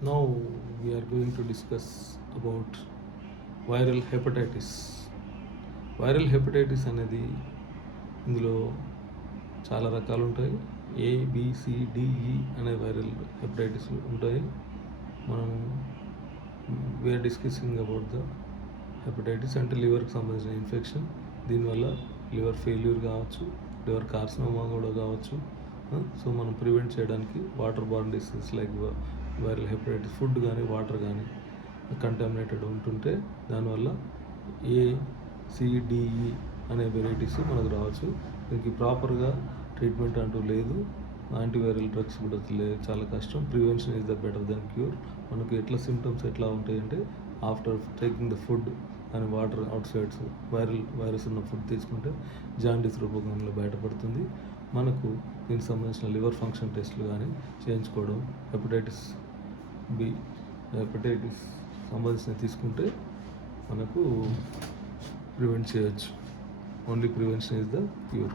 Now we are going to discuss about viral hepatitis. Viral hepatitis అనేది ఇందులో చాలా రకాలు ఉంటాయి. ABCDE అనే వైరల్ హెపటైటిస్ ఉంటాయి. మనం we are discussing about the hepatitis అంటే లివర్కి సంబంధించిన ఇన్ఫెక్షన్. దీనివల్ల లివర్ ఫెయిల్యూర్ కావచ్చు, లివర్ కార్సినోమా కూడా కావచ్చు. సో మనం ప్రివెంట్ చేయడానికి water borne disease like viral hepatitis food కానీ వాటర్ కానీ కంటామినేటెడ్ ఉంటుంటే దానివల్ల ACDE అనే వెరైటీస్ మనకు రావచ్చు. దీనికి ప్రాపర్గా ట్రీట్మెంట్ అంటూ లేదు. యాంటీవైరల్ డ్రగ్స్ కూడా చాలా కష్టం. Prevention is the better than cure. మనకు ఎట్లా సిమ్టమ్స్ ఎట్లా ఉంటాయంటే after taking the food and water outsides virus ఉన్న ఫుడ్ తీసుకుంటే జాండీస్ రూపకంలో బయటపడుతుంది. మనకు దీనికి సంబంధించిన లివర్ ఫంక్షన్ టెస్ట్లు కానీ చేయించుకోవడం, హెపటైటిస్ సంబంధించిన తీసుకుంటే మనకు ప్రివెంట్ చేయొచ్చు. Only prevention is the cure.